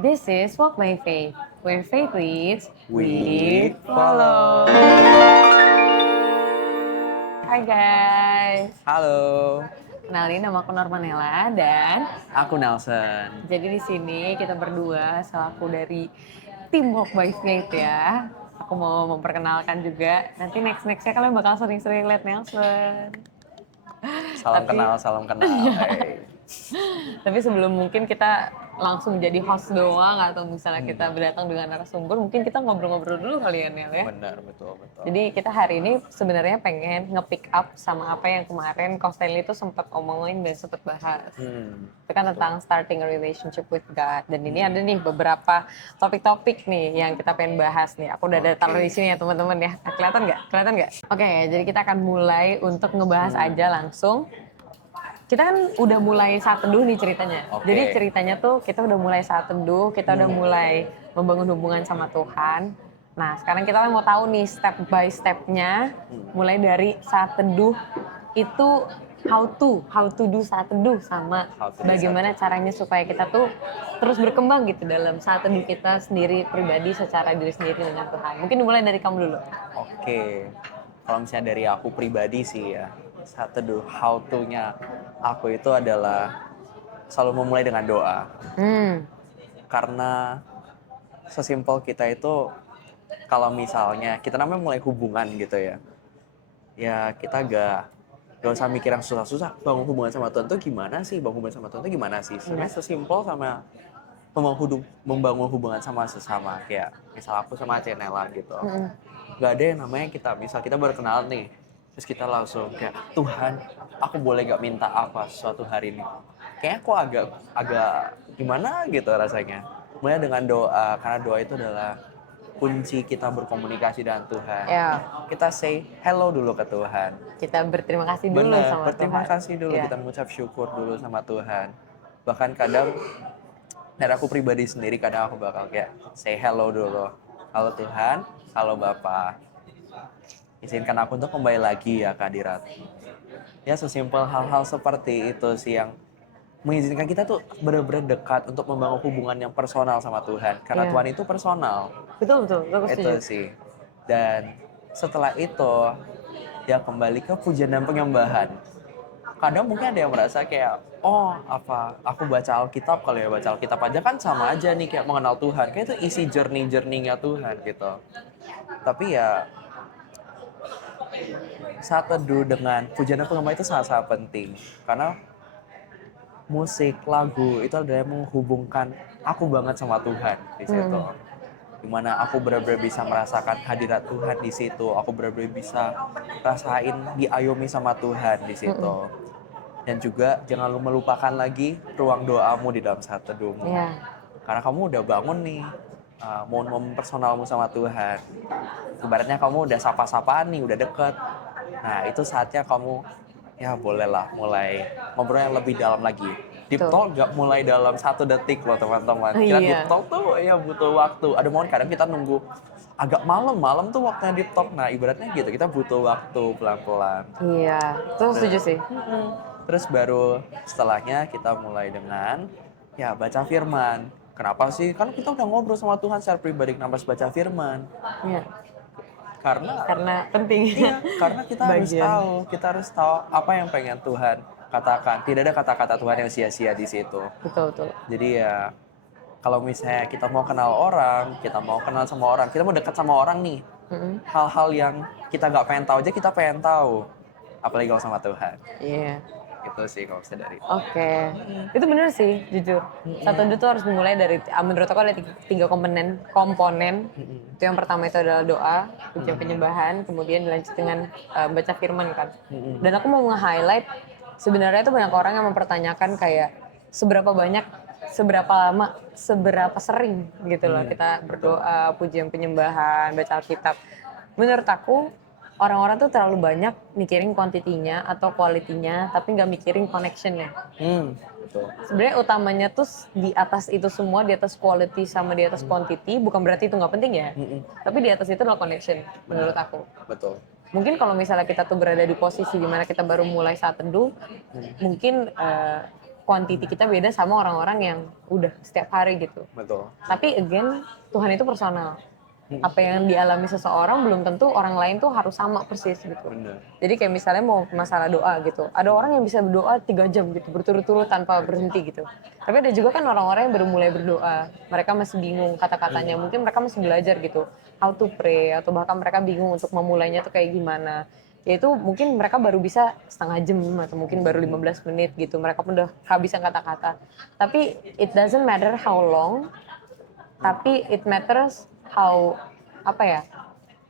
This is Walk My Faith, where faith leads, We follow. Hai guys, Halo, kenalin nama aku Normanella dan aku Nelson. jadi di sini kita berdua selaku dari tim Walk My Faith ya. Aku mau memperkenalkan juga, nanti next-nextnya kalian bakal sering-sering lihat Nelson. Salam Tapi- kenal, salam kenal. Hey. Tapi sebelum mungkin kita langsung jadi host doang atau misalnya kita berdatang dengan narasumber, mungkin kita ngobrol-ngobrol dulu kalian ya. Benar, betul. Jadi kita hari ini sebenarnya pengen nge-pick up sama apa yang kemarin Coach Stanley itu sempat omongin dan sempat bahas. Itu kan tentang starting a relationship with God. Dan ini ada nih beberapa topik-topik nih yang kita pengen bahas nih. Aku udah ada taruh di sini ya teman-teman ya. Kelihatan nggak? Kelihatan nggak? Oke, jadi kita akan mulai untuk ngebahas aja langsung. Kita kan udah mulai saat teduh nih ceritanya. Oke. Jadi ceritanya tuh kita udah mulai saat teduh, kita udah mulai membangun hubungan sama Tuhan. Nah, sekarang kita mau tahu nih step by step-nya, mulai dari saat teduh itu how to do saat teduh sama How to do bagaimana caranya supaya kita tuh terus berkembang gitu dalam saat teduh kita sendiri pribadi secara diri sendiri dengan Tuhan. Mungkin dimulai dari kamu dulu. Oke, kalau misalnya dari aku pribadi sih ya, saat teduh how to-nya aku itu adalah selalu memulai dengan doa. Karena sesimpel kita itu, kalau misalnya kita namanya mulai hubungan gitu ya, ya kita gak usah mikir yang susah-susah. Bangun hubungan sama Tuhan tuh gimana sih? Bangun hubungan sama Tuhan tuh gimana sih? Sebenarnya sesimpel sama membangun hubungan sama sesama. Kayak misal aku sama Cenela gitu. Gak ada yang namanya misal kita baru kenal nih. Terus kita langsung kayak, Tuhan, aku boleh gak minta apa suatu hari ini? Kayaknya aku agak gimana gitu rasanya. Mulai dengan doa, karena doa itu adalah kunci kita berkomunikasi dengan Tuhan. Ya. Kita say hello dulu ke Tuhan. Kita berterima kasih dulu Bener, sama berterima Tuhan. kasih dulu, Ya. kita mengucap syukur dulu sama Tuhan. Bahkan kadang, dan aku pribadi sendiri kadang aku bakal kayak say hello dulu. Halo Tuhan, halo Bapa. Izinkan aku untuk kembali lagi ya ke hadirat. Ya sesimpel hal-hal seperti itu sih yang mengizinkan kita tuh benar-benar dekat untuk membangun hubungan yang personal sama Tuhan. Karena Iya. Tuhan itu personal. Betul, aku Itu setuju. sih. Dan setelah itu ya kembali ke pujian dan penyembahan. Kadang mungkin ada yang merasa kayak, oh apa aku baca Alkitab, kalau ya baca Alkitab aja kan sama aja nih kayak mengenal Tuhan. Kayak itu isi journey-nya Tuhan gitu. Tapi ya saat teduh dengan pujian dan penyembahan itu sangat-sangat penting. Karena musik, lagu itu adalah yang menghubungkan aku banget sama Tuhan di situ. Dimana aku benar-benar bisa merasakan hadirat Tuhan di situ. Aku benar-benar bisa rasain diayomi sama Tuhan di situ. Dan juga jangan lu melupakan lagi ruang doamu di dalam saat teduhmu. Iya. Karena kamu udah bangun nih, momen personalmu sama Tuhan. Ibaratnya kamu udah sapa-sapaan nih, udah deket. Nah itu saatnya kamu, ya bolehlah mulai ngobrol yang lebih dalam lagi. Deep Betul. talk gak mulai dalam 1 detik loh teman-teman. Kita Iya. deep talk tuh ya butuh waktu. Ada momen kadang kita nunggu agak malam tuh waktunya deep talk. Nah ibaratnya gitu, kita butuh waktu pelan-pelan. Iya, itu setuju sih. Terus baru setelahnya kita mulai dengan ya baca firman. Kenapa sih? Kan kita udah ngobrol sama Tuhan secara pribadi, kenapa harus baca firman? Iya. Karena penting. iya, karena kita harus tahu apa yang pengen Tuhan katakan. Tidak ada kata-kata Tuhan yang sia-sia di situ. Betul. Jadi ya kalau misalnya kita mau kenal orang, kita mau kenal sama orang, kita mau dekat sama orang nih. Hal-hal yang kita nggak pengen tahu aja kita pengen tahu. Apalagi kalau sama Tuhan. Iya. Itu sih kalau bisa dari. Oke. Itu bener sih, jujur. Saat teduh tuh harus dimulai dari, menurut aku ada tiga komponen. Itu yang pertama itu adalah doa, pujian penyembahan, kemudian dilanjut dengan baca firman kan. Dan aku mau nge-highlight, sebenarnya itu banyak orang yang mempertanyakan kayak seberapa banyak, seberapa lama, seberapa sering gitu loh kita berdoa, pujian penyembahan, baca Alkitab. Menurut aku orang-orang tuh terlalu banyak mikirin kuantitinya atau quality-nya, tapi nggak mikirin connection-nya. Betul. Sebenarnya utamanya tuh di atas itu semua, di atas quality sama di atas quantity, bukan berarti itu nggak penting ya. Tapi di atas itu adalah connection, menurut aku. Betul. Mungkin kalau misalnya kita tuh berada di posisi dimana kita baru mulai saat teduh, mungkin quantity kita beda sama orang-orang yang udah setiap hari gitu. Betul. Tapi again, Tuhan itu personal. Apa yang dialami seseorang belum tentu orang lain tuh harus sama persis gitu. Benar. Jadi kayak misalnya mau masalah doa gitu. Ada orang yang bisa berdoa 3 jam gitu, berturut-turut tanpa berhenti gitu. Tapi ada juga kan orang-orang yang baru mulai berdoa. Mereka masih bingung kata-katanya. Mungkin mereka masih belajar gitu. How to pray. Atau bahkan mereka bingung untuk memulainya tuh kayak gimana. Yaitu mungkin mereka baru bisa setengah jam atau mungkin baru 15 menit gitu. Mereka pun udah kehabisan kata-kata. Tapi it doesn't matter how long. Tapi it matters how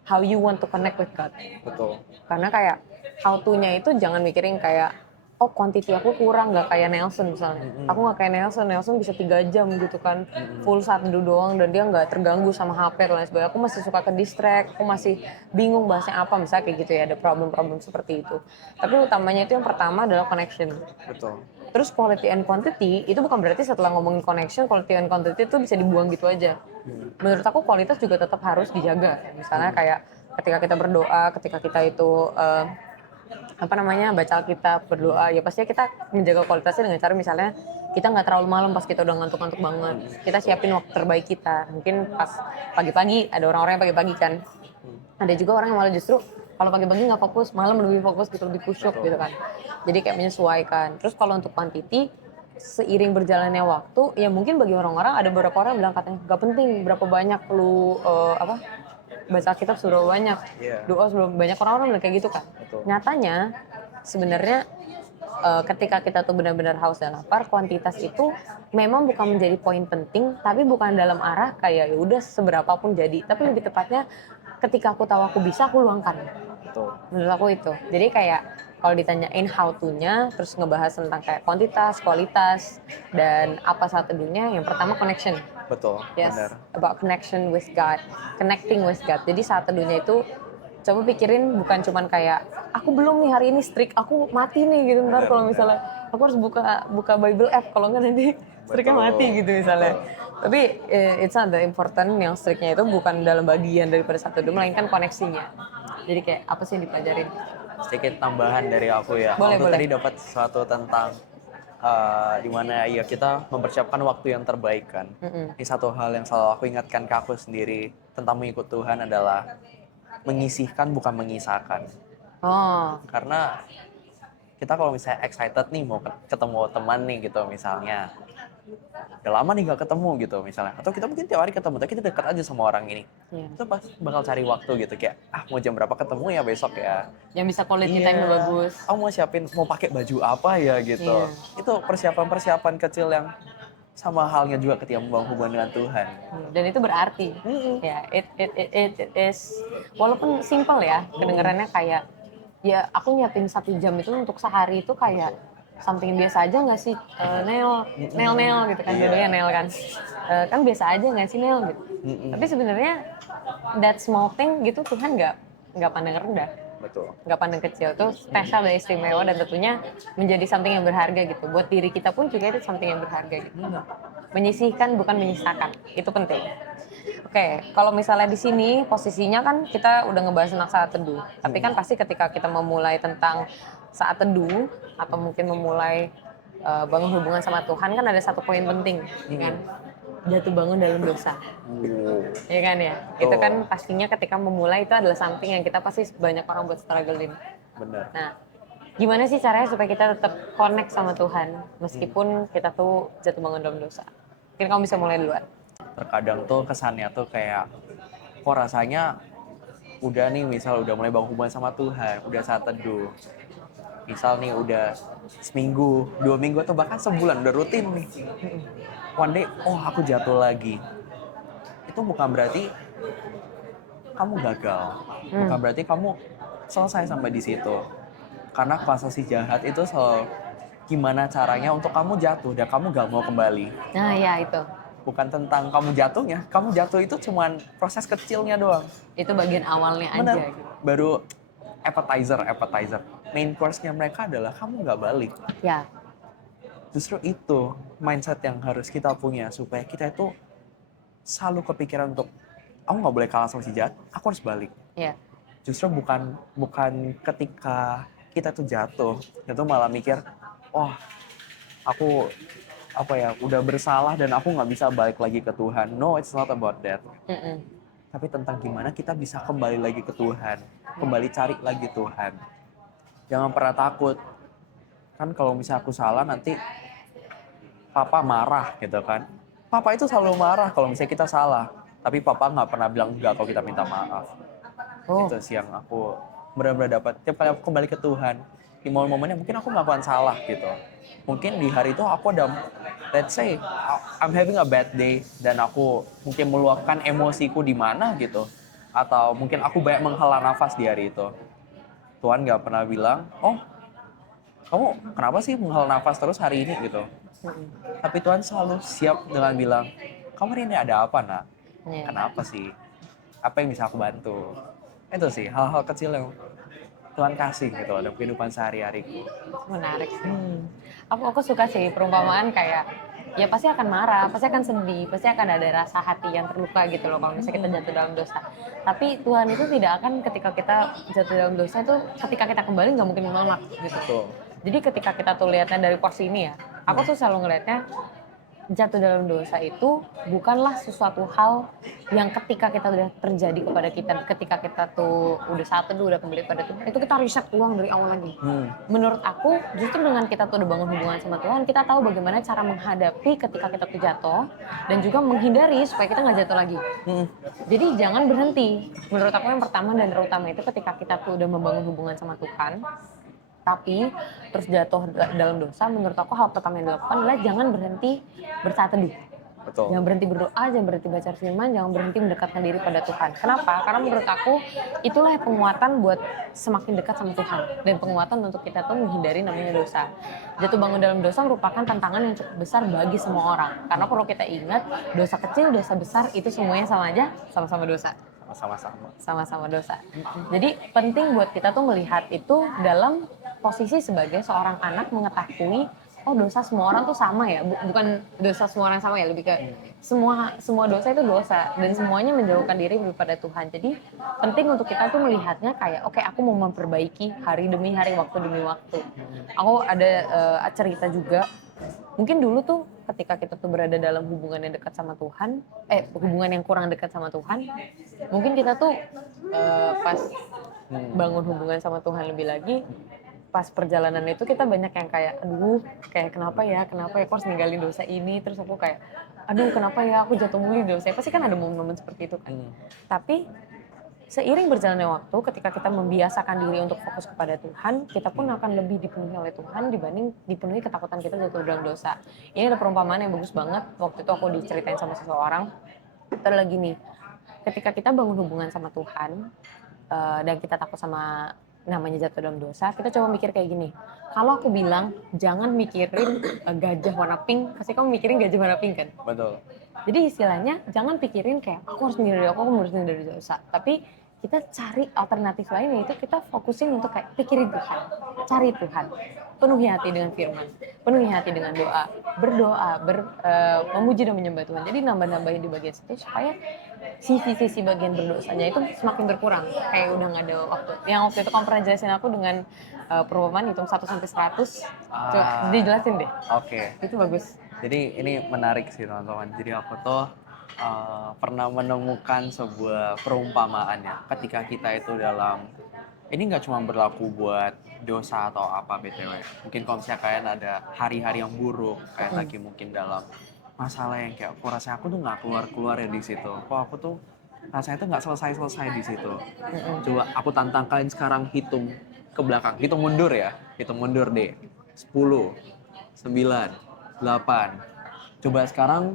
how you want to connect with God. Betul. Karena kayak how to-nya itu jangan mikirin kayak oh quantity aku kurang, nggak kayak Nelson misalnya. Aku nggak kayak Nelson bisa 3 jam gitu kan, full saat duduk doang dan dia nggak terganggu sama HP dan lain sebagainya. Aku masih suka ke distract, aku masih bingung bahasnya apa misalnya kayak gitu ya, ada problem-problem seperti itu. Tapi utamanya itu yang pertama adalah connection. Betul. Terus quality and quantity itu bukan berarti setelah ngomongin connection, quality and quantity itu bisa dibuang gitu aja. Menurut aku kualitas juga tetap harus dijaga. Misalnya kayak ketika kita berdoa, ketika kita itu baca Alkitab, berdoa, ya pastinya kita menjaga kualitasnya dengan cara misalnya kita nggak terlalu malam pas kita udah ngantuk-ngantuk banget. Kita siapin waktu terbaik kita. Mungkin pas pagi-pagi, ada orang-orang yang pagi-pagi kan. Ada juga orang yang malah justru kalau pagi-pagi nggak fokus, malam lebih fokus gitu, lebih kusyuk gitu kan. Jadi kayak menyesuaikan. Terus kalau untuk quantity, seiring berjalannya waktu, ya mungkin bagi orang-orang ada beberapa orang yang bilang katanya nggak penting berapa banyak lu baca Alkitab suruh banyak, doa sebelum banyak orang-orang bilang kayak gitu kan. Betul. Nyatanya sebenarnya ketika kita tuh benar-benar haus dan lapar, kuantitas itu memang bukan menjadi poin penting, tapi bukan dalam arah kayak ya udah seberapa pun jadi, tapi lebih tepatnya ketika aku tahu aku bisa, aku luangkan. Betul. Menurut aku itu. Jadi kayak kalau ditanyain how to-nya, terus ngebahas tentang kayak kuantitas, kualitas, dan apa saat teduhnya, yang pertama connection. Betul. Yes, Benar. about connection with God, connecting with God. Jadi saat teduhnya itu coba pikirin bukan cuman kayak aku belum nih hari ini strict, aku mati nih gitu ntar kalau misalnya aku harus buka Bible app kalau nggak nanti striknya mati gitu misalnya. Tapi it's not the important, yang striknya itu bukan dalam bagian daripada saat teduh, melainkan koneksinya. Jadi kayak apa sih yang dipelajarin? Sedikit tambahan dari aku ya. Boleh, Aku boleh. tadi dapat sesuatu tentang di mana ya kita mempersiapkan waktu yang terbaik kan. Ini satu hal yang selalu aku ingatkan ke aku sendiri tentang mengikut Tuhan adalah menyisihkan bukan mengisahkan. Oh, Karena kita kalau misalnya excited nih mau ketemu teman nih gitu misalnya, udah lama nih gak ketemu gitu misalnya, atau kita mungkin tiap hari ketemu tapi kita dekat aja sama orang ini, itu pas bakal cari waktu gitu kayak mau jam berapa ketemu ya besok ya, yang bisa quality time bagus. aku mau siapin mau pakai baju apa ya gitu. Itu persiapan kecil yang sama halnya juga ketika membangun hubungan dengan Tuhan. Dan itu berarti ya it is walaupun simple ya kedengarannya kayak ya aku nyiapin 1 jam itu untuk sehari itu kayak something biasa aja nggak sih, Nel gitu kan, dulunya Nel kan. Kan biasa aja nggak sih Nel gitu. Tapi sebenarnya that small thing gitu Tuhan nggak pandang rendah. Betul. Nggak pandang kecil, itu spesial dan istimewa dan tentunya menjadi something yang berharga gitu. Buat diri kita pun juga itu something yang berharga gitu. Menyisihkan bukan menyisakan, itu penting. Oke, kalau misalnya di sini posisinya kan kita udah ngebahas tentang saat teduh. Tapi kan pasti ketika kita memulai tentang saat teduh atau mungkin memulai bangun hubungan sama Tuhan kan ada satu poin penting, ya kan? Jatuh bangun dalam dosa. Ya kan ya? Itu kan pastinya ketika memulai itu adalah something yang kita pasti banyak orang buat strugglein. Benar. Nah, gimana sih caranya supaya kita tetap connect sama Tuhan meskipun kita tuh jatuh bangun dalam dosa? Mungkin kamu bisa mulai duluan. Terkadang tuh kesannya tuh kayak kok rasanya udah nih misal udah mulai bangun hubungan sama Tuhan, udah saat teduh. Misal nih udah seminggu, 2 minggu atau bahkan sebulan udah rutin nih. One day, aku jatuh lagi. Itu bukan berarti kamu gagal, bukan berarti kamu selesai sampai di situ. Karena kuasa si jahat itu selalu gimana caranya untuk kamu jatuh dan kamu gak mau kembali. Nah ya itu. Bukan tentang kamu jatuhnya, kamu jatuh itu cuman proses kecilnya doang. Itu bagian awalnya Bener. aja. Gitu. Baru appetizer. Main course-nya mereka adalah kamu gak balik. Ya. Justru itu mindset yang harus kita punya supaya kita itu selalu kepikiran untuk aku nggak boleh kalah sama si jahat, aku harus balik. Ya. Justru bukan ketika kita tuh jatuh, itu malah mikir, aku apa ya udah bersalah dan aku nggak bisa balik lagi ke Tuhan. No, it's not about that. Mm-mm. Tapi tentang gimana kita bisa kembali lagi ke Tuhan, kembali cari lagi Tuhan. Jangan pernah takut. Kan kalau misalnya aku salah nanti papa marah gitu kan. Papa itu selalu marah kalau misalnya kita salah. Tapi papa nggak pernah bilang enggak kalau kita minta maaf. Oh, Itu sih yang aku benar-benar dapat. Tiap kali aku kembali ke Tuhan, di momen-momennya mungkin aku melakukan salah gitu. Mungkin di hari itu aku ada, let's say, I'm having a bad day dan aku mungkin meluapkan emosiku di mana gitu. Atau mungkin aku banyak menghela nafas di hari itu. Tuhan nggak pernah bilang, oh kamu kenapa sih menghela nafas terus hari ini gitu. mm-mm. Tapi Tuhan selalu siap dengan bilang, kamu hari ini ada apa nak? Iya. Kenapa sih? Apa yang bisa aku bantu? Itu sih hal-hal kecil yang Tuhan kasih gitu loh dalam kehidupan sehari-hariku. Menarik sih. Aku suka sih perumpamaan kayak ya pasti akan marah, pasti akan sedih, pasti akan ada rasa hati yang terluka gitu loh kalau misalnya kita jatuh dalam dosa. Tapi Tuhan itu tidak akan ketika kita jatuh dalam dosa itu ketika kita kembali nggak mungkin menolak gitu. Betul. Jadi ketika kita tuh lihatnya dari posisi ini ya, aku tuh selalu ngelihatnya jatuh dalam dosa itu bukanlah sesuatu hal yang ketika kita udah terjadi kepada kita, ketika kita tuh udah saat teduh, udah kembali pada Tuhan, itu kita reset ulang dari awal lagi. Menurut aku, justru dengan kita tuh udah bangun hubungan sama Tuhan, kita tahu bagaimana cara menghadapi ketika kita tuh jatuh, dan juga menghindari supaya kita nggak jatuh lagi. Jadi jangan berhenti. Menurut aku yang pertama dan terutama itu ketika kita tuh udah membangun hubungan sama Tuhan, tapi terus jatuh dalam dosa, menurut aku hal pertama yang dilakukan adalah jangan berhenti bersaat teduh. Betul. Jangan berhenti berdoa, jangan berhenti baca firman, jangan berhenti mendekatkan diri pada Tuhan. Kenapa? Karena menurut aku itulah penguatan buat semakin dekat sama Tuhan. Dan penguatan untuk kita tuh menghindari namanya dosa. Jatuh bangun dalam dosa merupakan tantangan yang cukup besar bagi semua orang. Karena perlu kita ingat, dosa kecil, dosa besar itu semuanya sama aja, sama-sama dosa. Sama-sama dosa. Jadi penting buat kita tuh melihat itu dalam posisi sebagai seorang anak mengetahui oh dosa semua orang tuh sama ya, bukan dosa semua orang sama ya, lebih ke semua dosa itu dosa dan semuanya menjauhkan diri daripada Tuhan. Jadi penting untuk kita tuh melihatnya kayak oke, aku mau memperbaiki hari demi hari, waktu demi waktu. Aku ada cerita juga. Mungkin dulu tuh ketika kita tuh berada dalam hubungan yang dekat sama Tuhan, hubungan yang kurang dekat sama Tuhan, mungkin kita tuh pas bangun hubungan sama Tuhan lebih lagi, pas perjalanan itu kita banyak yang kayak, aduh, kayak kenapa ya, aku harus ninggalin dosa ini, terus aku kayak, aduh, kenapa ya aku jatuh mulu di dosa, pasti kan ada momen-momen seperti itu kan. Tapi seiring berjalannya waktu, ketika kita membiasakan diri untuk fokus kepada Tuhan, kita pun akan lebih dipenuhi oleh Tuhan dibanding dipenuhi ketakutan kita jatuh dalam dosa. Ini ada perumpamaan yang bagus banget, waktu itu aku diceritain sama seseorang, itu lagi nih, ketika kita bangun hubungan sama Tuhan, dan kita takut sama namanya jatuh dalam dosa, kita coba mikir kayak gini, kalau aku bilang jangan mikirin gajah warna pink, pasti kamu mikirin gajah warna pink kan? Betul. Jadi istilahnya jangan pikirin kayak aku harus menghindari dari dosa, tapi kita cari alternatif lain, yaitu kita fokusin untuk kayak pikirin Tuhan, cari Tuhan, penuhi hati dengan firman, penuhi hati dengan doa, berdoa, memuji dan menyembah Tuhan. Jadi nambah-nambahin di bagian situ supaya sisi-sisi bagian berdosanya itu semakin berkurang. Kayak udah nggak ada waktu. Yang waktu itu kamu pernah jelasin aku dengan perumpamaan hitung 1 sampai 100. Coba dijelasin deh. Oke. Itu bagus. Jadi ini menarik sih teman-teman. Jadi aku tuh pernah menemukan sebuah perumpamaan ya. Ketika kita itu dalam, ini nggak cuma berlaku buat dosa atau apa BTW. Mungkin kalau misalnya kalian ada hari-hari yang buruk, kalian lagi mungkin dalam masalah yang kayak aku rasa aku tuh nggak keluar-keluar ya di situ. Kok aku tuh rasanya tuh nggak selesai-selesai di situ. Coba aku tantang kalian sekarang hitung ke belakang, hitung mundur ya. Hitung mundur deh. 10, 9, 8. Coba sekarang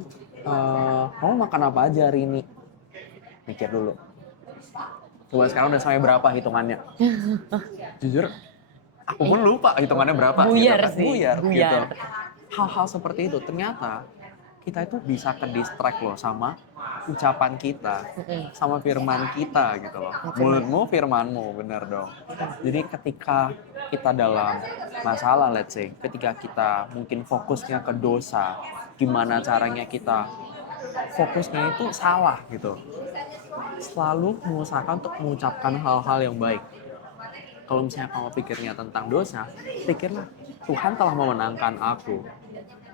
kamu makan apa aja hari ini? Mikir dulu. Coba sekarang udah sampai berapa hitungannya? Jujur, aku pun lupa hitungannya berapa. Buyar gitu kan. sih. Buyar. Buyar. Gitu. Hal-hal seperti itu ternyata kita itu bisa ke distract loh sama ucapan kita, sama firman kita gitu loh. Mulutmu firmanmu, bener dong. Jadi ketika kita dalam masalah, let's say, ketika kita mungkin fokusnya ke dosa, gimana caranya kita fokusnya itu salah gitu. Selalu mengusahakan untuk mengucapkan hal-hal yang baik. Kalau misalnya kamu pikirnya tentang dosa, pikirlah Tuhan telah memenangkan aku.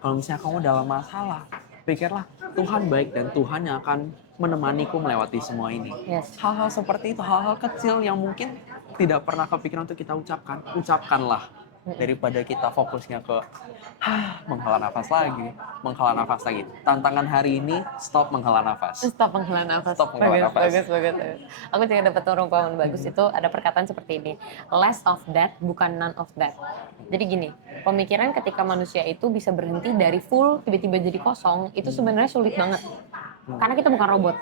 Kalau misalnya kamu dalam masalah, pikirlah Tuhan baik dan Tuhan yang akan menemaniku melewati semua ini. Yes. Hal-hal seperti itu, hal-hal kecil yang mungkin tidak pernah kepikiran untuk kita ucapkan, ucapkanlah. Daripada kita fokusnya ke menghela nafas lagi. Tantangan hari ini, stop menghela nafas. Stop menghela nafas. Stop menghela nafas. Bagus. Aku juga dapat perumpamaan bagus itu, ada perkataan seperti ini. Less of that, bukan none of that. Jadi gini, pemikiran ketika manusia itu bisa berhenti dari full tiba-tiba jadi kosong, itu sebenarnya sulit banget. Karena kita bukan robot.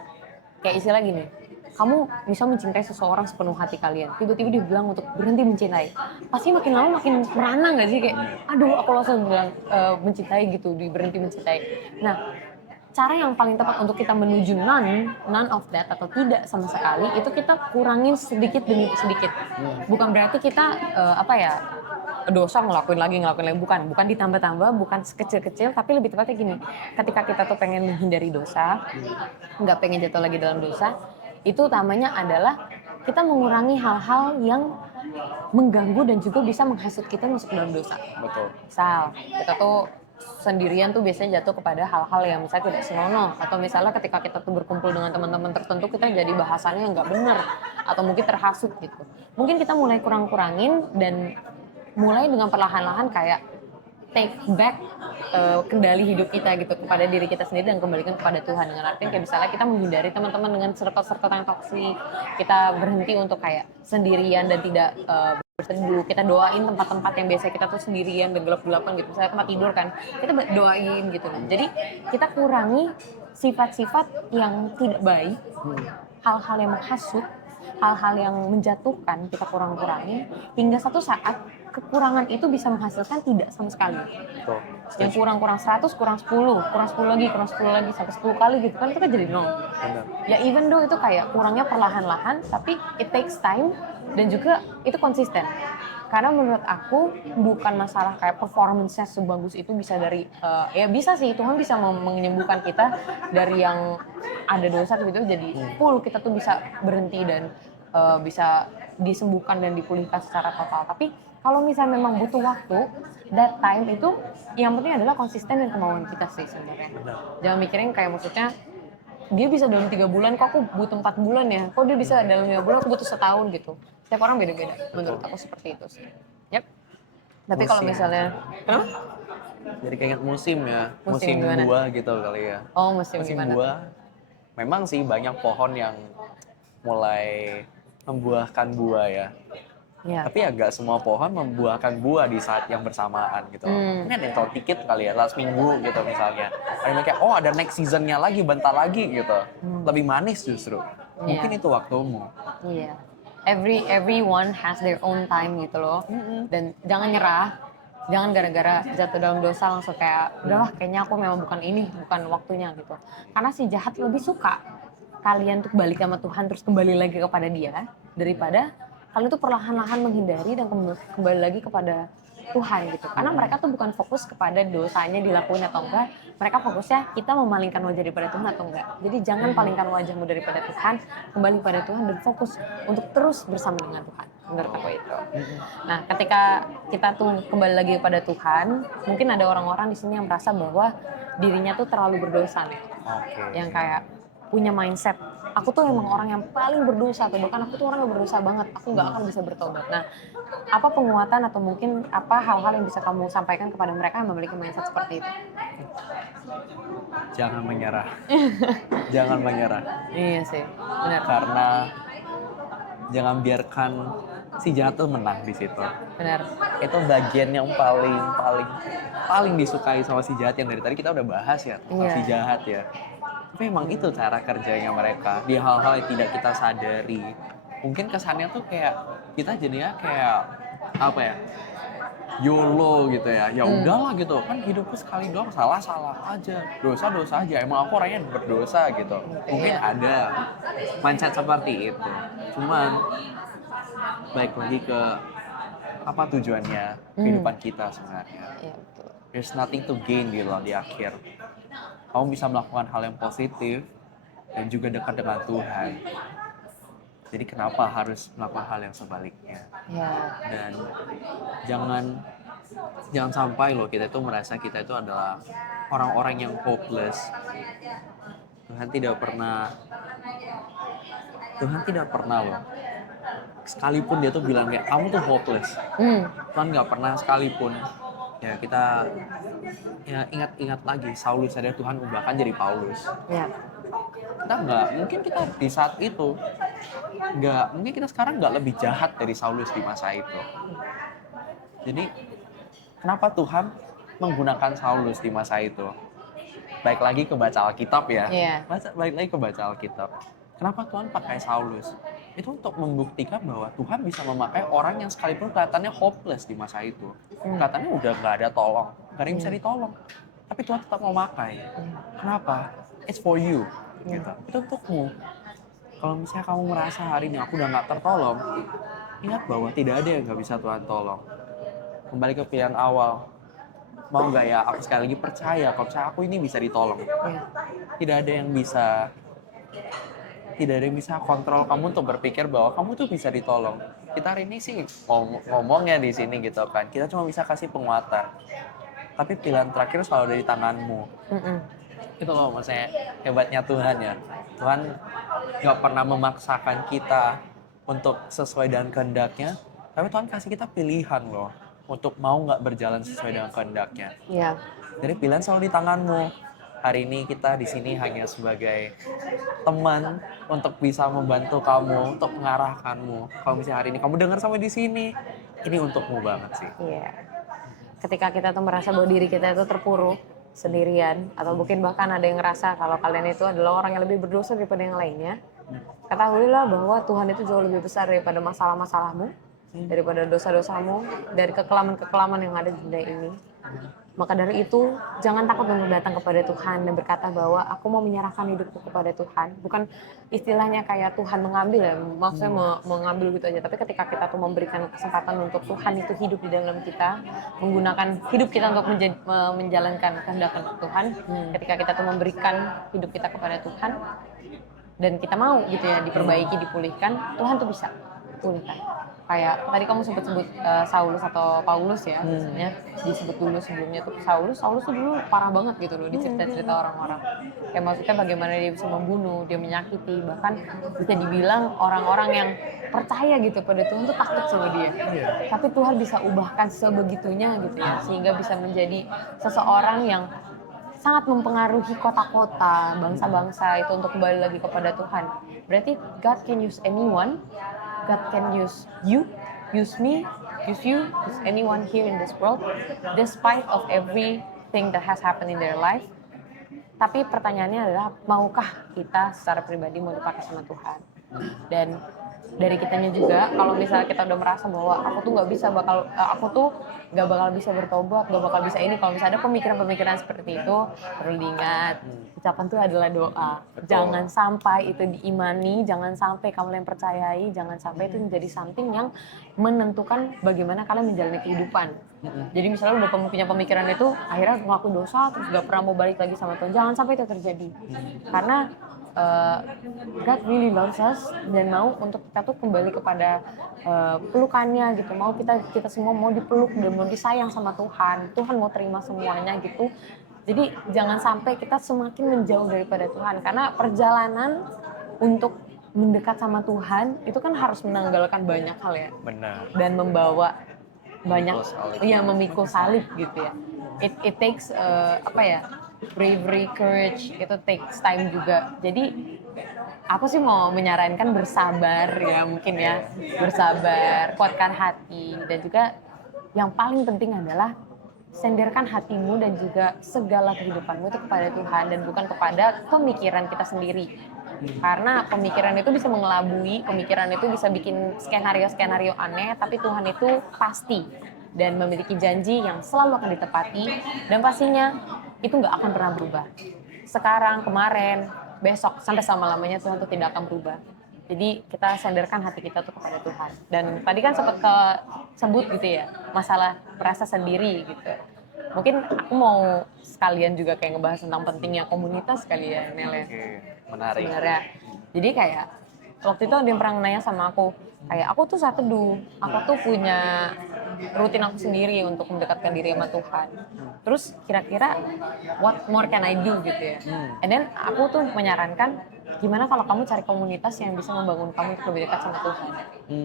Kayak istilah gini, kamu bisa mencintai seseorang sepenuh hati kalian. Tiba-tiba dia bilang untuk berhenti mencintai. Pasti makin lama makin merana nggak sih? Kayak, aduh aku langsung bilang mencintai gitu, berhenti mencintai. Nah, cara yang paling tepat untuk kita menuju none of that atau tidak sama sekali, itu kita kurangin sedikit demi sedikit. Bukan berarti kita dosa ngelakuin lagi, bukan ditambah-tambah, bukan sekecil-kecil, tapi lebih tepatnya gini, ketika kita tuh pengen menghindari dosa, nggak pengen jatuh lagi dalam dosa, itu utamanya adalah kita mengurangi hal-hal yang mengganggu dan juga bisa menghasut kita masuk dalam dosa. Betul. Misal, kita tuh sendirian tuh biasanya jatuh kepada hal-hal yang misalnya tidak senonoh, atau misalnya ketika kita tuh berkumpul dengan teman-teman tertentu kita jadi bahasannya nggak benar atau mungkin terhasut gitu. Mungkin kita mulai kurang-kurangin dan mulai dengan perlahan-lahan kayak take back kendali hidup kita gitu kepada diri kita sendiri dan kembalikan kepada Tuhan, dengan artian kayak misalnya kita menghindari teman-teman dengan circle-circle yang toksik, kita berhenti untuk kayak sendirian dan tidak berteduh, kita doain tempat-tempat yang biasa kita tuh sendirian dan gelap-gelapan gitu, misalnya tempat tidur kan, kita doain gitu. Jadi kita kurangi sifat-sifat yang tidak baik, hal-hal yang menghasut, hal-hal yang menjatuhkan kita kurang-kurangi, hingga satu saat kekurangan itu bisa menghasilkan tidak sama sekali. Betul. Yang kurang 100, kurang 10 lagi, sampai 10 kali gitu kan, itu kan jadi nol. Benar. Ya even though itu kayak kurangnya perlahan-lahan, tapi it takes time dan juga itu konsisten. Karena menurut aku bukan masalah kayak performance-nya sebagus itu bisa dari, ya bisa sih, Tuhan bisa menyembuhkan kita dari yang ada dosa gitu, jadi full kita tuh bisa berhenti dan bisa disembuhkan dan dipulihkan secara total. Tapi kalau misalnya memang butuh waktu, that time itu yang penting adalah konsisten dan kemauan kita sih sebenarnya. Jangan mikirin kayak maksudnya dia bisa dalam 3 bulan, kok aku butuh 4 bulan ya, kok dia bisa dalam 5 bulan, aku butuh setahun gitu. Setiap orang beda-beda, menurut aku seperti itu sih. Yep. Tapi kalau misalnya, kenapa? Jadi kayak musim ya, Musim musim gimana? buah gitu kali ya. Oh, musim gimana? Buah, memang sih banyak pohon yang mulai membuahkan buah ya. Iya. Tapi ya gak semua pohon membuahkan buah di saat yang bersamaan gitu. Mungkin ada yang tahu dikit kali ya, last minggu gitu misalnya. Ada yang kayak, oh ada next seasonnya lagi, bentar lagi gitu. Lebih manis justru. Mungkin itu waktumu. Iya. Everyone has their own time gitu loh. Dan jangan nyerah. Jangan gara-gara jatuh dalam dosa langsung kayak, udahlah kayaknya aku memang bukan waktunya gitu. Karena si jahat lebih suka kalian tuh balik sama Tuhan terus kembali lagi kepada dia, daripada kalian tuh perlahan-lahan menghindari dan kembali lagi kepada Tuhan gitu. Karena mereka tuh bukan fokus kepada dosanya dilakuin atau enggak, mereka fokusnya kita memalingkan wajah daripada Tuhan atau enggak. Jadi jangan palingkan wajahmu daripada Tuhan, kembali pada Tuhan dan fokus untuk terus bersama dengan Tuhan. Menurut aku itu. Nah, ketika kita tuh kembali lagi kepada Tuhan, mungkin ada orang-orang di sini yang merasa bahwa dirinya tuh terlalu berdosa nih. Yang kayak punya mindset, aku tuh emang orang yang paling berdosa, atau bahkan aku tuh orang yang berdosa banget, aku nggak akan bisa bertobat. Nah, apa penguatan atau mungkin apa hal-hal yang bisa kamu sampaikan kepada mereka yang memiliki mindset seperti itu? Jangan menyerah. Jangan menyerah. Iya sih, benar. Karena jangan biarkan si jahat tuh menang di situ. Benar. Itu bagian yang paling disukai sama si jahat, yang dari tadi kita udah bahas ya tentang si jahat ya. Tapi memang itu cara kerjanya mereka di hal-hal yang tidak kita sadari. Mungkin kesannya tuh kayak kita jadinya kayak apa ya, YOLO gitu ya. Ya udahlah gitu, kan hidupku sekali doang, salah aja, dosa aja. Emang aku orangnya berdosa gitu. Mungkin ada mindset seperti itu. Cuman balik lagi ke apa tujuannya kehidupan kita sebenarnya. Iya, betul. There's nothing to gain gitu loh di akhir. Kamu bisa melakukan hal yang positif dan juga dekat dengan Tuhan. Jadi kenapa harus melakukan hal yang sebaliknya? Ya. Dan jangan jangan sampai loh kita itu merasa kita itu adalah orang-orang yang hopeless. Tuhan tidak pernah Tuhan tidak pernah loh sekalipun dia tuh bilang kayak kamu tuh hopeless. Tuhan nggak pernah sekalipun ya kita ya ingat-ingat lagi Saulus saja Tuhan ubahkan jadi Paulus. Ya. Kita nggak mungkin kita di saat itu nggak mungkin kita sekarang nggak lebih jahat dari Saulus di masa itu. Jadi kenapa Tuhan menggunakan Saulus di masa itu? Baik lagi ke baca Alkitab ya. Iya. Baik lagi ke baca Alkitab. Kenapa Tuhan pakai Saulus? Itu untuk membuktikan bahwa Tuhan bisa memakai orang yang sekalipun kelihatannya hopeless di masa itu. Kelihatannya udah nggak ada tolong, nggak ada yang bisa ditolong. Tapi Tuhan tetap memakai. Kenapa? It's for you. Gitu. Itu untukmu. Kalau misalnya kamu merasa hari ini aku udah nggak tertolong, ingat bahwa tidak ada yang nggak bisa Tuhan tolong. Kembali ke pilihan awal. Mau nggak ya aku sekali lagi percaya kalau misalnya aku ini bisa ditolong. Tidak ada yang bisa kontrol kamu untuk berpikir bahwa kamu tuh bisa ditolong. Kita hari ini sih ngomongnya di sini gitu kan. Kita cuma bisa kasih penguatan. Tapi pilihan terakhir selalu ada di tanganmu. Itu loh maksudnya hebatnya Tuhan ya. Tuhan nggak pernah memaksakan kita untuk sesuai dengan kehendaknya. Tapi Tuhan kasih kita pilihan loh. Untuk mau nggak berjalan sesuai dengan kehendaknya. Iya. Jadi pilihan selalu di tanganmu. Hari ini kita di sini hanya sebagai teman untuk bisa membantu kamu, untuk mengarahkanmu. Kalau misalnya hari ini kamu dengar sampai di sini, ini untukmu banget sih. Iya. Ketika kita tuh merasa bahwa diri kita itu terpuruk sendirian, atau mungkin bahkan ada yang ngerasa kalau kalian itu adalah orang yang lebih berdosa daripada yang lainnya, ketahuilah bahwa Tuhan itu jauh lebih besar daripada masalah-masalahmu, daripada dosa-dosamu, dari kekelaman-kekelaman yang ada di dunia ini. Maka dari itu, jangan takut untuk datang kepada Tuhan dan berkata bahwa aku mau menyerahkan hidupku kepada Tuhan. Bukan istilahnya kayak Tuhan mengambil ya, maksudnya mengambil gitu aja. Tapi ketika kita tuh memberikan kesempatan untuk Tuhan itu hidup di dalam kita, menggunakan hidup kita untuk menjalankan kehendak Tuhan, ketika kita tuh memberikan hidup kita kepada Tuhan, dan kita mau gitu ya diperbaiki, dipulihkan, Tuhan tuh bisa pulihkan. Kayak tadi kamu sebut Saulus atau Paulus ya, misalnya disebut dulu sebelumnya tuh Saulus tuh dulu parah banget gitu loh di cerita-cerita orang-orang. Kayak maksudnya bagaimana dia bisa membunuh, dia menyakiti, bahkan bisa dibilang orang-orang yang percaya gitu pada Tuhan tuh takut sama dia. Tapi Tuhan bisa ubahkan sebegitunya gitu ya, sehingga bisa menjadi seseorang yang sangat mempengaruhi kota-kota, bangsa-bangsa itu untuk kembali lagi kepada Tuhan. Berarti God can use anyone. God can use you, use me, use you, use anyone here in this world, despite of everything that has happened in their life. Tapi pertanyaannya adalah, maukah kita secara pribadi mau dipakai sama Tuhan? Dan dari kitanya juga, kalau misalnya kita udah merasa bahwa aku tuh nggak bakal bisa bertobat, nggak bakal bisa ini, kalau misalnya ada pemikiran-pemikiran seperti itu, perlu diingat, ucapan itu adalah doa. Betul. Jangan sampai itu diimani, jangan sampai kamu yang percayai, jangan sampai itu menjadi something yang menentukan bagaimana kalian menjalani kehidupan. Jadi misalnya udah punya pemikiran itu, akhirnya ngelakuin dosa, terus gak pernah mau balik lagi sama Tuhan. Jangan sampai itu terjadi. Karena God really loves us dan mau untuk kita tuh kembali kepada pelukannya gitu. Mau kita semua mau dipeluk dan mau disayang sama Tuhan. Tuhan mau terima semuanya gitu. Jadi jangan sampai kita semakin menjauh daripada Tuhan, karena perjalanan untuk mendekat sama Tuhan itu kan harus menanggalkan banyak hal ya. Benar. Dan membawa banyak, memikul salib gitu ya. It takes bravery, courage, itu takes time juga. Jadi aku sih mau menyarankan bersabar ya, mungkin ya, bersabar, kuatkan hati, dan juga yang paling penting adalah senderkan hatimu dan juga segala kehidupanmu itu kepada Tuhan dan bukan kepada pemikiran kita sendiri. Karena pemikiran itu bisa mengelabui, pemikiran itu bisa bikin skenario-skenario aneh, tapi Tuhan itu pasti dan memiliki janji yang selalu akan ditepati, dan pastinya itu nggak akan pernah berubah. Sekarang, kemarin, besok, sampai selama-lamanya Tuhan itu tidak akan berubah. Jadi kita senderkan hati kita tuh kepada Tuhan. Dan tadi kan sempat sebut gitu ya, masalah merasa sendiri gitu. Mungkin aku mau sekalian juga kayak ngebahas tentang pentingnya komunitas kali ya, Nel ya. Menarik. Sebenarnya. Jadi kayak waktu itu ada yang pernah nanya sama aku, kayak aku tuh saat teduh, aku tuh punya rutin aku sendiri untuk mendekatkan diri sama Tuhan. Terus kira-kira what more can I do gitu ya. And then aku tuh menyarankan gimana kalau kamu cari komunitas yang bisa membangun kamu untuk lebih dekat sama Tuhan.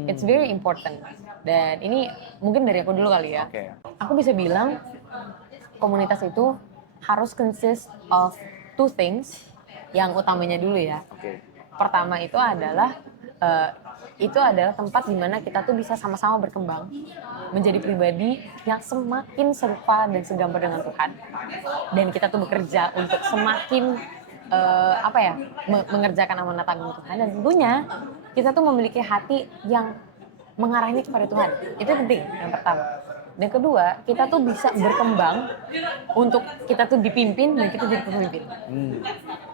It's very important. Dan ini mungkin dari aku dulu kali ya. Oke. Aku bisa bilang komunitas itu harus consist of two things yang utamanya dulu ya. Oke. Pertama itu adalah tempat di mana kita tuh bisa sama-sama berkembang menjadi pribadi yang semakin serupa dan segambar dengan Tuhan. Dan kita tuh bekerja untuk semakin mengerjakan amanat agung Tuhan, dan tentunya kita tuh memiliki hati yang mengarahnya kepada Tuhan. Itu penting yang pertama. Dan kedua, kita tuh bisa berkembang untuk kita tuh dipimpin dan kita jadi pemimpin.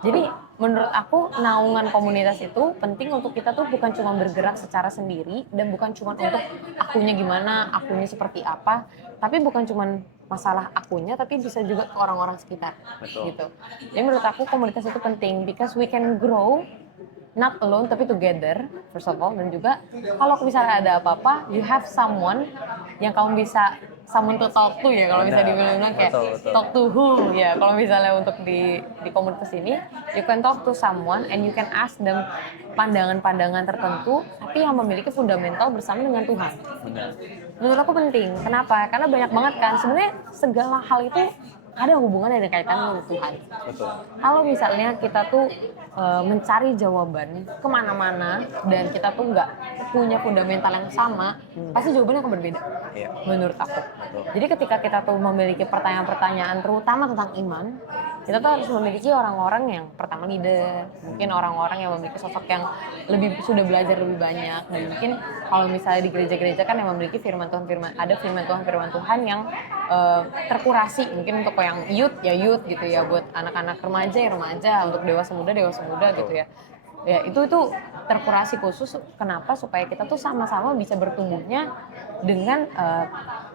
Jadi menurut aku naungan komunitas itu penting untuk kita tuh bukan cuma bergerak secara sendiri dan bukan cuma untuk akunya gimana, akunya seperti apa, tapi bukan cuma masalah akunya tapi bisa juga ke orang-orang sekitar. Betul. Gitu. Jadi menurut aku komunitas itu penting because we can grow not alone tapi together first of all, dan juga kalau misalnya ada apa-apa you have someone yang kamu bisa someone to talk to ya, kalau bisa dibilang kayak Betul. talk to who ya, kalau misalnya untuk di komunitas ini you can talk to someone and you can ask them pandangan-pandangan tertentu tapi yang memiliki fundamental bersama dengan Tuhan. Benar. Menurut aku penting. Kenapa? Karena banyak banget kan sebenarnya segala hal itu ada hubungannya dengan kaitannya dengan Tuhan. Betul. Kalau misalnya kita tuh mencari jawaban kemana-mana dan kita tuh nggak punya fundamental yang sama, pasti jawabannya akan berbeda. Iya. Menurut aku. Betul. Jadi ketika kita tuh memiliki pertanyaan-pertanyaan terutama tentang iman, kita tuh harus memiliki orang-orang yang pertama leader, mungkin orang-orang yang memiliki sosok yang sudah belajar lebih banyak. Dan mungkin kalau misalnya di gereja-gereja kan yang memiliki firman Tuhan yang terkurasi, mungkin untuk yang youth gitu ya, buat anak-anak remaja ya remaja, untuk dewasa muda gitu ya. Ya itu terkurasi khusus kenapa, supaya kita tuh sama-sama bisa bertumbuhnya dengan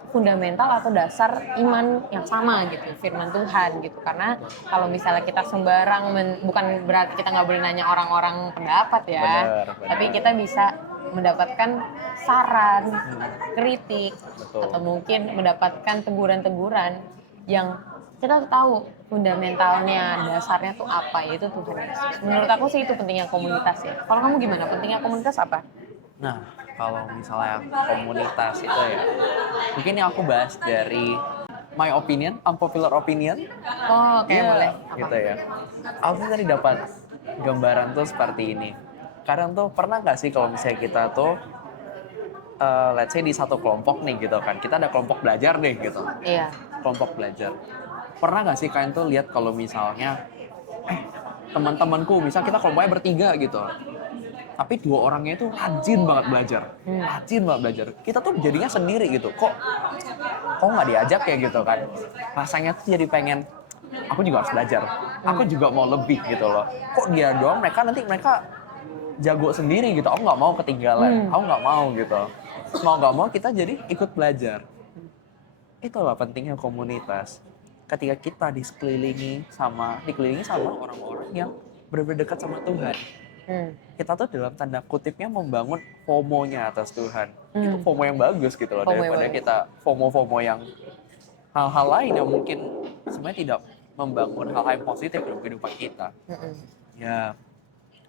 fundamental atau dasar iman yang sama gitu, firman Tuhan gitu. Karena kalau misalnya kita sembarang bukan berarti kita nggak boleh nanya orang-orang pendapat ya. Benar. Tapi kita bisa mendapatkan saran, kritik, Betul. atau mungkin mendapatkan teguran-teguran yang kita tahu fundamentalnya, dasarnya tuh apa, yaitu Tuhan Yesus. Menurut aku sih itu pentingnya komunitas ya. Kalau kamu gimana? Pentingnya komunitas apa? Nah, kalau misalnya komunitas itu ya, mungkin yang aku bahas dari my opinion, unpopular opinion. Oh, oke, boleh. Apa? Gitu ya. Aku tuh tadi dapat gambaran tuh seperti ini. Kadang tuh pernah nggak sih kalau misalnya kita tuh, let's say di satu kelompok nih gitu kan, kita ada kelompok belajar nih gitu. Iya. Kelompok belajar. Pernah nggak sih kalian tuh lihat kalau misalnya, teman-temanku, misal kita kelompoknya bertiga gitu, tapi dua orangnya itu rajin banget belajar, kita tuh jadinya sendiri gitu, kok nggak diajak ya gitu kan, rasanya tuh jadi pengen, aku juga harus belajar, aku juga mau lebih gitu loh, kok dia doang, mereka jago sendiri gitu, aku nggak mau ketinggalan, aku nggak mau gitu, mau nggak mau kita jadi ikut belajar. Itulah pentingnya komunitas. Ketika kita dikelilingi sama orang-orang yang benar-benar dekat sama Tuhan. Kita tuh dalam tanda kutipnya membangun FOMO-nya atas Tuhan. Itu FOMO yang bagus gitu loh, daripada kita FOMO-FOMO yang hal-hal lain yang mungkin sebenarnya tidak membangun hal-hal yang positif dalam kehidupan kita. Ya,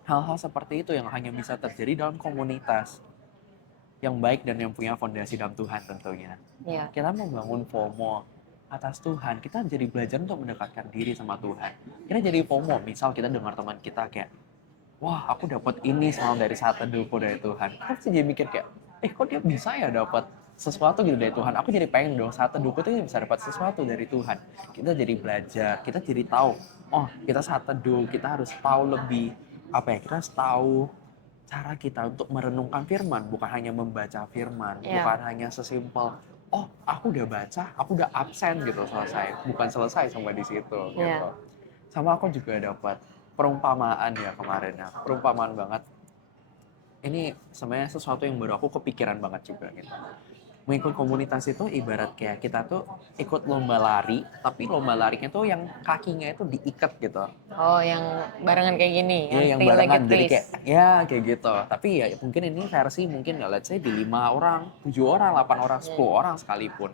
hal-hal seperti itu yang hanya bisa terjadi dalam komunitas yang baik dan yang punya fondasi dalam Tuhan tentunya. Iya. Kita membangun FOMO atas Tuhan, kita jadi belajar untuk mendekatkan diri sama Tuhan. Kita jadi FOMO, misal kita dengar teman kita kayak, wah aku dapat ini semalam dari saat teduhku dari Tuhan. Kita jadi mikir kayak, kok dia bisa ya dapat sesuatu gitu dari Tuhan. Aku jadi pengen dong saat teduhku tuh bisa dapat sesuatu dari Tuhan. Kita jadi belajar, kita jadi tahu, kita saat teduh, kita harus tahu lebih, kita harus tahu cara kita untuk merenungkan firman, bukan hanya membaca firman, bukan hanya sesimpel, aku udah baca, aku udah absen gitu, bukan selesai sampai di situ gitu. Sama aku juga dapat perumpamaan ya kemarin ya, perumpamaan banget. Ini sebenarnya sesuatu yang baru aku kepikiran banget juga gitu. Mengikut komunitas itu ibarat kayak kita tuh ikut lomba lari, tapi lomba larinya tuh yang kakinya itu diikat gitu. Oh, yang barengan kayak gini, yang Iya, yang three-legged barengan, jadi race. kayak ya kayak gitu. Tapi ya mungkin ini versi mungkin ya let's say di 5 orang, 7 orang, 8 orang, 10 orang sekalipun.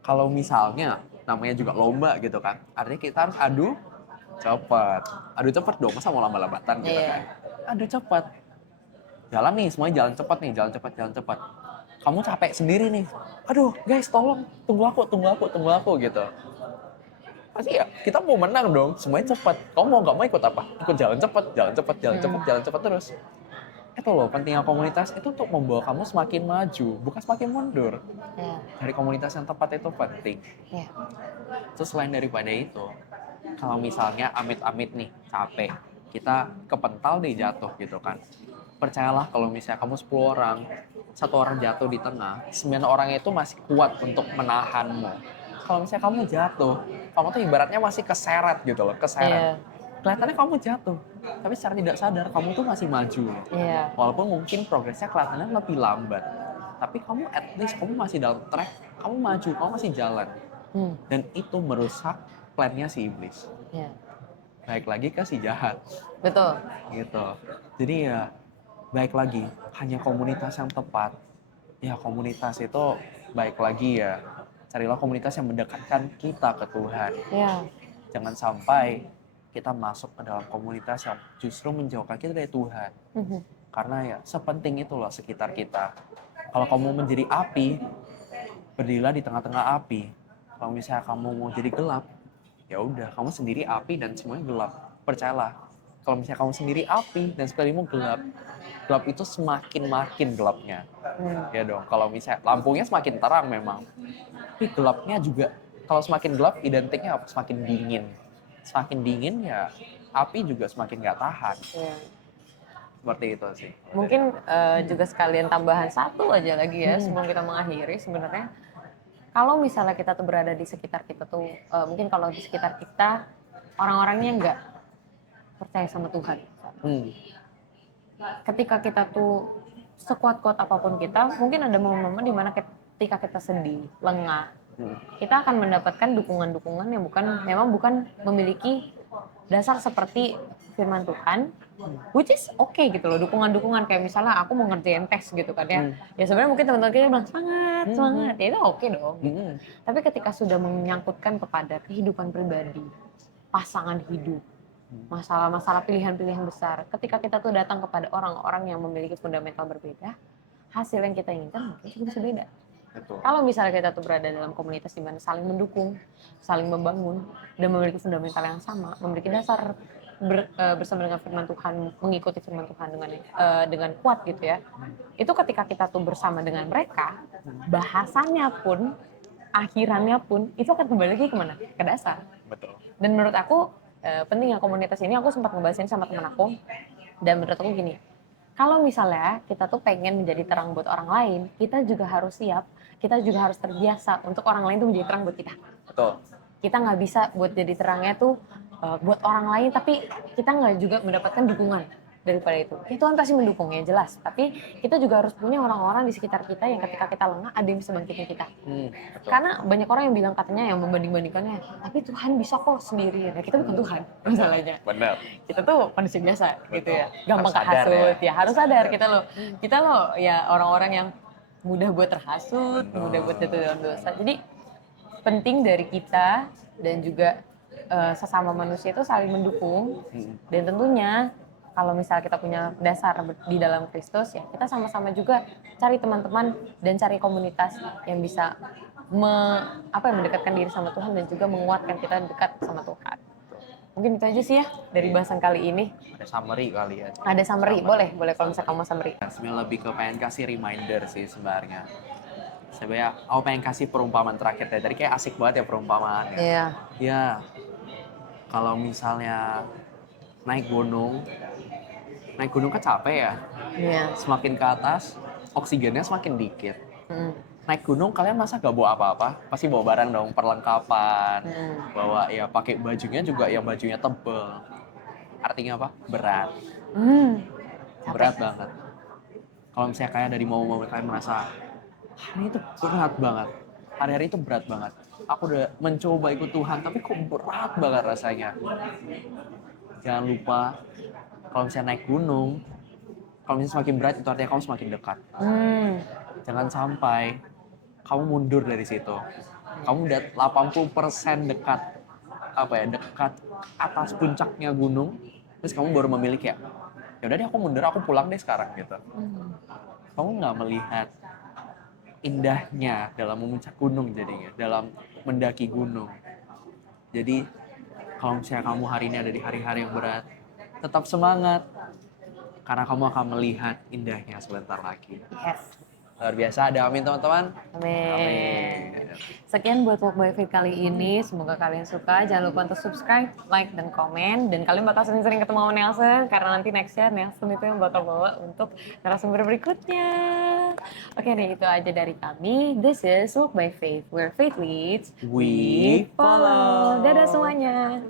Kalau misalnya namanya juga lomba gitu kan, artinya kita harus adu cepat dong, masa mau lomba-lombatan gitu Iya. kan. Adu cepat, jalan nih, semuanya jalan cepat nih, jalan cepat. Kamu capek sendiri nih, aduh guys tolong, tunggu aku gitu. Pasti ya kita mau menang dong, semuanya cepat. Kamu mau nggak mau ikut apa? Ikut jalan cepat terus. Itu loh pentingnya komunitas itu untuk membawa kamu semakin maju, bukan semakin mundur. Iya. Dari komunitas yang tepat itu penting. Iya. Terus selain daripada itu, kalau misalnya amit-amit nih capek, kita kepental deh jatuh gitu kan. Percayalah kalau misalnya kamu 10 orang, satu orang jatuh di tengah, 9 orang itu masih kuat untuk menahanmu. Kalau misalnya kamu jatuh, kamu tuh ibaratnya masih keseret gitu loh, keseret. Iya. Kelihatannya kamu jatuh, tapi secara tidak sadar kamu tuh masih maju. Iya. Walaupun mungkin progresnya kelihatannya lebih lambat, tapi kamu at least kamu masih dalam track, kamu maju, kamu masih jalan. Dan itu merusak plannya si iblis. Iya. Baik lagi ke si jahat Betul. gitu. Jadi ya baik lagi hanya komunitas yang tepat. Ya komunitas itu baik lagi ya carilah komunitas yang mendekatkan kita ke Tuhan. Iya. Jangan sampai kita masuk ke dalam komunitas yang justru menjauhkan kita dari Tuhan. Karena ya sepenting itu loh sekitar kita. Kalau kamu menjadi api, berdirilah di tengah-tengah api. Kalau misalnya kamu mau jadi gelap, ya udah kamu sendiri api dan semuanya gelap. Percayalah, kalau misalnya kamu sendiri api dan sekeliling gelap, gelap itu semakin makin gelapnya. Ya dong, kalau misalnya lampunya semakin terang memang, tapi gelapnya juga kalau semakin gelap identiknya apa? Semakin dingin. Semakin dingin ya api juga semakin nggak tahan. Iya. Seperti itu sih. Mungkin juga sekalian tambahan satu aja lagi ya sebelum kita mengakhiri sebenarnya. Kalau misalnya kita tuh berada di sekitar kita tuh, mungkin kalau di sekitar kita orang-orangnya nggak percaya sama Tuhan. Ketika kita tuh sekuat-kuat apapun kita, mungkin ada momen-momen di mana ketika kita sedih, lengah, kita akan mendapatkan dukungan-dukungan yang memang bukan memiliki dasar seperti firman Tuhan, which is okay gitu loh, dukungan-dukungan kayak misalnya aku mau ngerjain tes gitu kan ya, ya sebenarnya mungkin teman-teman kita bilang semangat, ya itu oke dong. Tapi ketika sudah menyangkutkan kepada kehidupan pribadi, pasangan hidup, masalah-masalah pilihan-pilihan besar, ketika kita tuh datang kepada orang-orang yang memiliki fundamental berbeda, hasil yang kita inginkan mungkin juga bisa beda. Betul. Kalau misalnya kita tuh berada dalam komunitas di mana saling mendukung, saling membangun, dan memiliki fundamental yang sama, memiliki dasar bersama dengan firman Tuhan, mengikuti firman Tuhan dengan kuat gitu ya. Itu ketika kita tuh bersama dengan mereka, bahasanya pun, akhirannya pun, itu akan kembali lagi kemana? Ke dasar. Betul. Dan menurut aku, pentingnya komunitas ini, aku sempat ngebahasin sama temen aku, dan menurut aku gini, kalau misalnya kita tuh pengen menjadi terang buat orang lain, kita juga harus siap, kita juga harus terbiasa untuk orang lain tuh menjadi terang buat kita. Betul. Kita nggak bisa buat jadi terangnya tuh buat orang lain, tapi kita nggak juga mendapatkan dukungan daripada itu. Ya Tuhan pasti mendukung ya jelas, tapi kita juga harus punya orang-orang di sekitar kita yang ketika kita lengah ada yang bisa bangkitin kita. Betul. Karena banyak orang yang bilang katanya yang membanding-bandingkannya, tapi Tuhan bisa kok sendirian. Ya kita bukan Tuhan masalahnya. Benar. Kita tuh manusia biasa gitu ya, gampang Harus sadar kehasut ya. Harus sadar kita loh ya orang-orang yang mudah buat terhasut, mudah buat jatuh dalam dosa. Jadi penting dari kita dan juga sesama manusia itu saling mendukung, dan tentunya kalau misalnya kita punya dasar di dalam Kristus ya kita sama-sama juga cari teman-teman dan cari komunitas yang bisa mendekatkan diri sama Tuhan dan juga menguatkan kita dekat sama Tuhan. Mungkin itu aja sih ya dari bahasan kali ini. Ada summary kali ya. Ada summary, boleh kalau misalnya kamu mau summary. Sebenarnya lebih ke pengen kasih reminder sih sebenarnya. Sebenarnya aku pengen kasih perumpamaan terakhir deh. Tadi kayak asik banget ya perumpamaannya. Iya. Ya, kalau misalnya naik gunung kan capek ya. Iya. Semakin ke atas, oksigennya semakin dikit. Naik gunung kalian masa gak bawa apa-apa? Pasti bawa barang dong, perlengkapan. Bawa ya pakai bajunya juga yang bajunya tebel. Artinya apa? Berat. Berat banget. Kalau misalnya kayak dari momen-momen kalian merasa hari itu berat banget. Hari-hari itu berat banget. Aku udah mencoba ikut Tuhan, tapi kok berat banget rasanya. Jangan lupa, kalau misalnya naik gunung, kalau misalnya semakin berat itu artinya kamu semakin dekat. Jangan sampai kamu mundur dari situ. Kamu udah 80% dekat, dekat atas puncaknya gunung, terus kamu baru memilih kayak, ya udah deh aku mundur, aku pulang deh sekarang gitu. Kamu nggak melihat indahnya dalam memuncak gunung jadinya, dalam mendaki gunung. Jadi kalau misalnya kamu hari ini ada di hari-hari yang berat, tetap semangat karena kamu akan melihat indahnya sebentar lagi. Yes. Luar biasa, ada amin teman-teman. Amin. Sekian buat Walk by Faith kali ini. Semoga kalian suka. Jangan lupa untuk subscribe, like, dan komen. Dan kalian bakal sering-sering ketemu sama Nelson. Karena nanti nextnya Nelson itu yang bakal bawa untuk narasumber berikutnya. Oke deh, itu aja dari kami. This is Walk by Faith, where faith leads, We follow. Dadah semuanya.